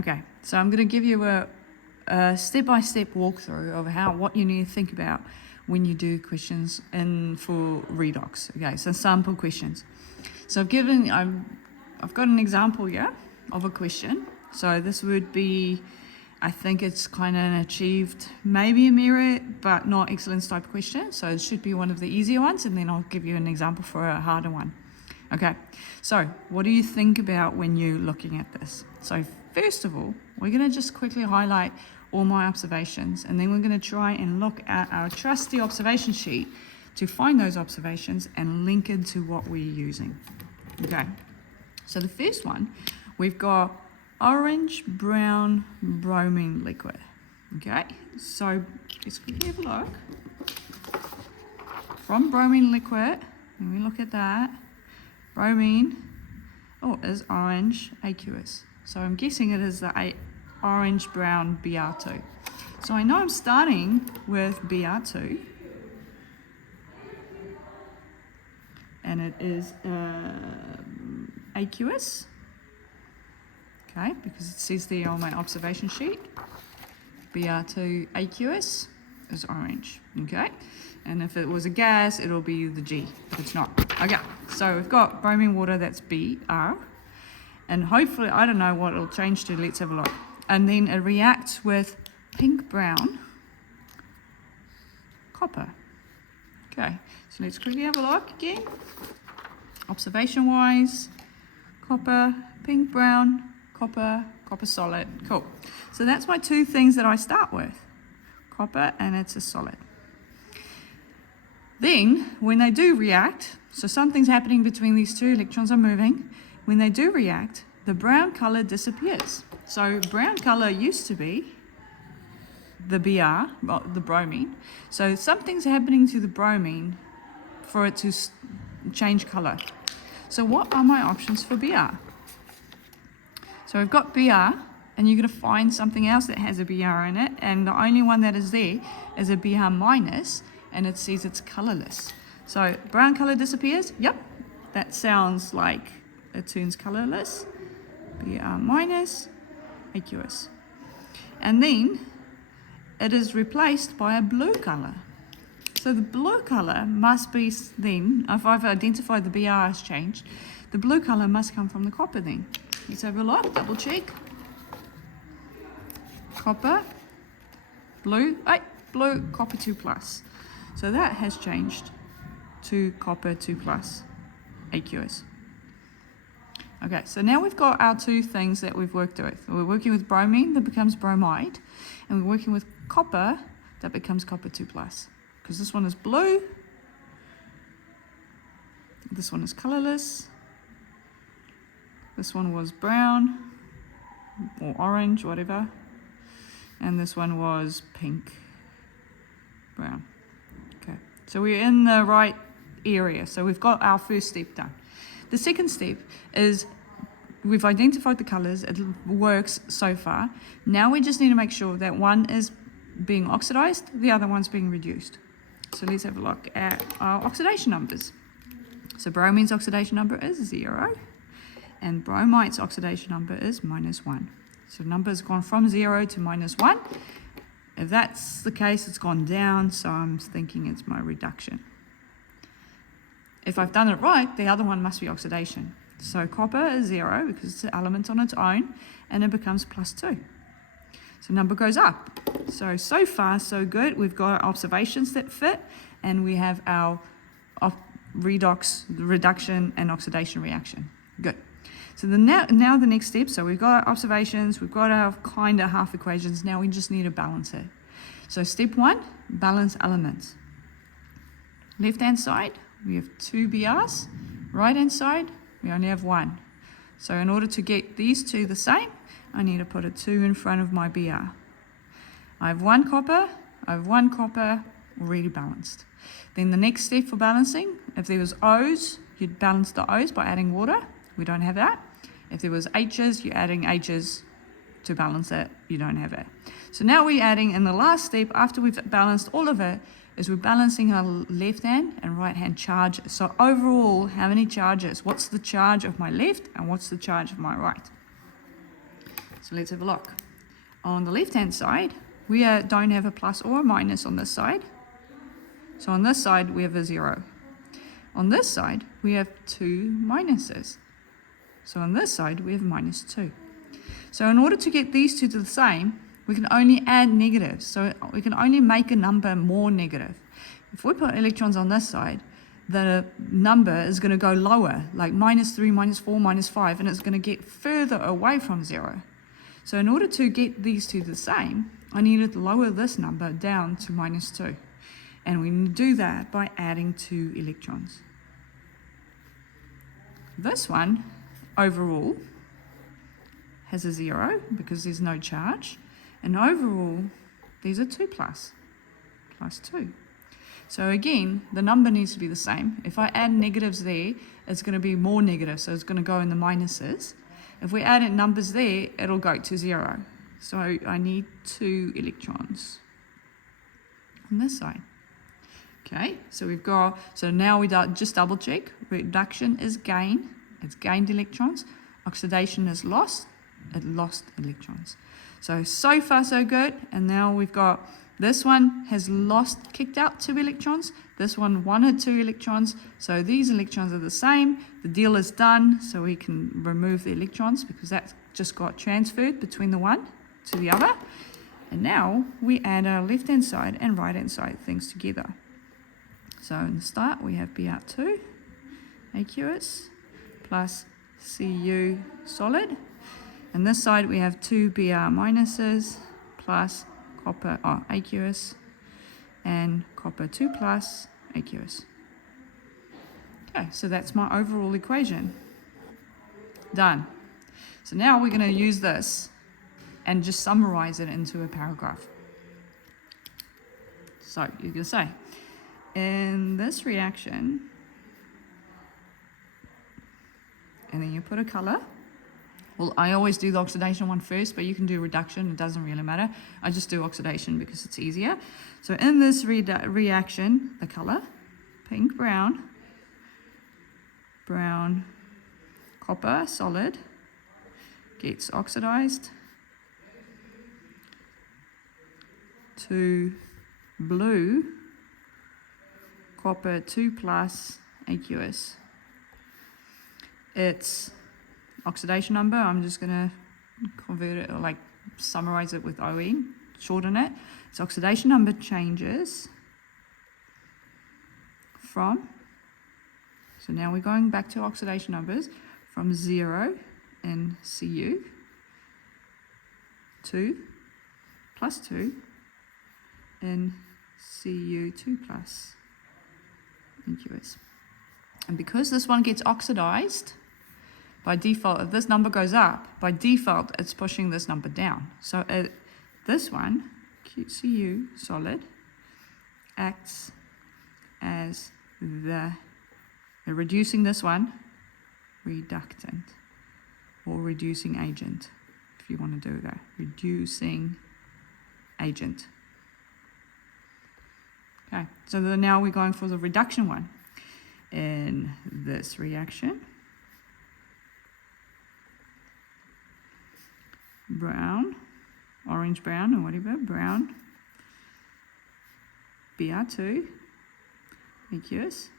Okay, so I'm going to give you a step-by-step walkthrough of what you need to think about when you do questions for Redox. Okay, so sample questions. So I've got an example here of a question. So this would be, I think it's kind of an achieved, maybe a merit, but not excellence type question. So it should be one of the easier ones, and then I'll give you an example for a harder one. Okay, so what do you think about when you're looking at this? So first of all, we're going to just quickly highlight all my observations, and then we're going to try and look at our trusty observation sheet to find those observations and link it to what we're using. Okay, so the first one, we've got orange, brown, bromine liquid. Okay, so let's quickly have a look. From bromine liquid, when we look at that, bromine, is orange, aqueous. So I'm guessing it is the orange-brown Br2. So I know I'm starting with Br2, and it is aqueous. Okay, because it says there on my observation sheet, Br2 aqueous is orange. Okay, and if it was a gas, it'll be the G, but it's not. Okay, so we've got bromine water, that's Br, and hopefully, I don't know what it'll change to, let's have a look. And then it reacts with pink brown copper. Okay, so let's quickly have a look again. Observation wise, copper, pink brown, copper solid. Cool. So that's my two things that I start with. Copper, and it's a solid. Then when they do react, so something's happening between these two, electrons are moving. When they do react, the brown color disappears. So brown color used to be the Br, the bromine. So something's happening to the bromine for it to change color. So what are my options for Br? So we've got Br, and you're going to find something else that has a Br in it, and the only one that is there is a Br minus, and it says it's colorless. So brown color disappears. Yep, that sounds like it turns colorless. Br minus, aqueous. And then it is replaced by a blue color. So the blue color must be then, if I've identified the Br has changed, the blue color must come from the copper then. Let's have a look, double check. Copper, blue, copper 2+. So that has changed to copper 2+, aqueous. Okay, so now we've got our two things that we've worked with. We're working with bromine that becomes bromide, and we're working with copper that becomes copper 2+. Because this one is blue, this one is colorless, this one was brown, or orange, whatever, and this one was pink, brown. Okay, so we're in the right area, so we've got our first step done. The second step is we've identified the colors, it works so far. Now we just need to make sure that one is being oxidized, the other one's being reduced. So let's have a look at our oxidation numbers. So bromine's oxidation number is 0, and bromite's oxidation number is -1. So number's gone from 0 to -1. If that's the case, it's gone down, so I'm thinking it's my reduction. If I've done it right, the other one must be oxidation. So copper is 0 because it's an element on its own, and it becomes +2. So number goes up. So far, so good. We've got our observations that fit, and we have our redox, reduction, and oxidation reaction. Good. So now the next step, so we've got our observations, we've got our kind of half equations, now we just need to balance it. So step 1, balance elements. Left-hand side, we have 2 Brs. Right-hand side, we only have 1. So in order to get these two the same, I need to put a 2 in front of my Br. I have 1 copper, already balanced. Then the next step for balancing, if there was O's, you'd balance the O's by adding water. We don't have that. If there was H's, you're adding H's to balance it. You don't have it. So now we're adding, in the last step, after we've balanced all of it, is we're balancing our left hand and right hand charges. So overall, how many charges? What's the charge of my left and what's the charge of my right? So let's have a look. On the left-hand side, we don't have a plus or a minus on this side. So on this side, we have a 0. On this side, we have 2 minuses. So on this side, we have minus 2. So in order to get these two to the same, we can only add negatives. So we can only make a number more negative. If we put electrons on this side, the number is going to go lower, like minus 3, minus 4, minus 5, and it's going to get further away from 0. So in order to get these two the same, I needed to lower this number down to minus 2. And we do that by adding 2 electrons. This one, overall, has a 0 because there's no charge. And overall, these are 2 plus 2. So again, the number needs to be the same. If I add negatives there, it's going to be more negative, so it's going to go in the minuses. If we add in numbers there, it'll go to 0. So I need 2 electrons on this side. Okay, so now we just double check. Reduction is gain, it's gained electrons. Oxidation is lost, it lost electrons. So far so good. And now we've got this one has kicked out 2 electrons. This one wanted 2 electrons. So these electrons are the same. The deal is done. So we can remove the electrons because that just got transferred between the one to the other. And now we add our left-hand side and right-hand side things together. So in the start, we have Br2 aqueous plus Cu solid. And this side, we have 2 Br minuses plus copper aqueous and copper 2 plus aqueous. Okay, so that's my overall equation. Done. So now we're going to use this and just summarize it into a paragraph. So you're going to say, in this reaction, and then you put a color. Well, I always do the oxidation one first, but you can do reduction. It doesn't really matter. I just do oxidation because it's easier. So in this reaction, the color, pink, brown, copper, solid, gets oxidized to blue, copper 2 plus aqueous. Its oxidation number, I'm just going to convert it or like summarize it with ON, shorten it. Its oxidation number changes from, so now we're going back to oxidation numbers, from 0 in Cu to plus 2 in Cu2 plus aqueous. And because this one gets oxidized, by default, if this number goes up, by default, it's pushing this number down. So this one, Cu solid, acts as reducing this one, reductant, or reducing agent, if you want to do that. Reducing agent. Okay, so now we're going for the reduction one. In this reaction, brown, orange brown or whatever, brown, Br2 aqueous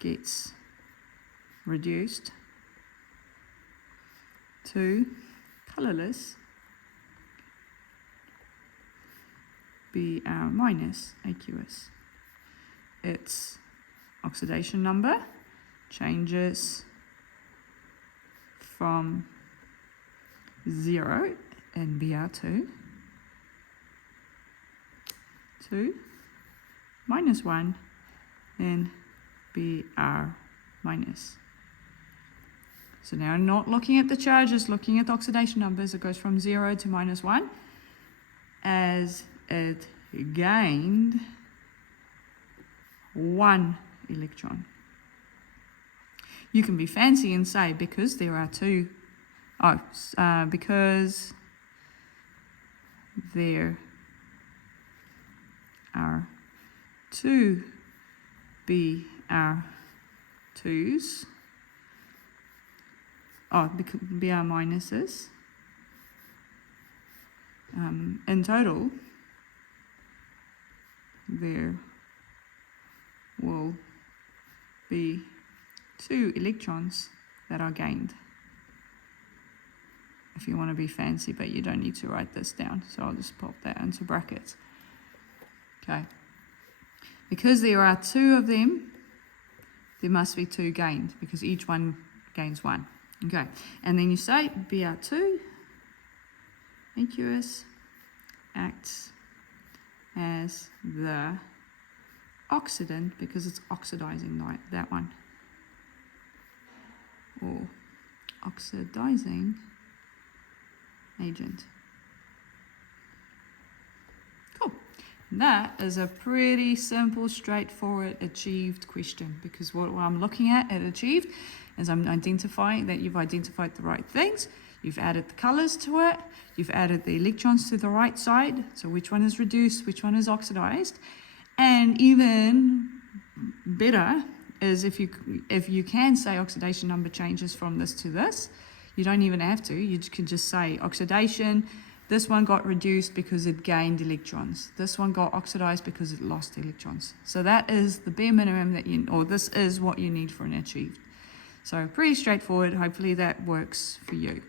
gets reduced to colorless Br minus aqueous. Its oxidation number changes from 0 in Br2 to minus 1 in Br minus. So now I'm not looking at the charges, looking at the oxidation numbers. It goes from 0 to minus 1 as it gained 1 electron. You can be fancy and say because there are 2, because there are 2 Br2s, Br minuses, In total, there will be 2 electrons that are gained. If you want to be fancy, but you don't need to write this down, so I'll just pop that into brackets. Okay. Because there are 2 of them, there must be 2 gained, because each one gains 1. Okay, and then you say Br2 aqueous acts as the oxidant, because it's oxidizing that one, or oxidizing agent. Cool. That is a pretty simple, straightforward achieved question, because what I'm looking at achieved is I'm identifying that you've identified the right things, you've added the colors to it, you've added the electrons to the right side, so which one is reduced, which one is oxidized, and even better is if you can say oxidation number changes from this to this, you don't even have to, you can just say oxidation, this one got reduced because it gained electrons. This one got oxidized because it lost electrons. So that is the bare minimum that or this is what you need for an achieved. So pretty straightforward. Hopefully that works for you.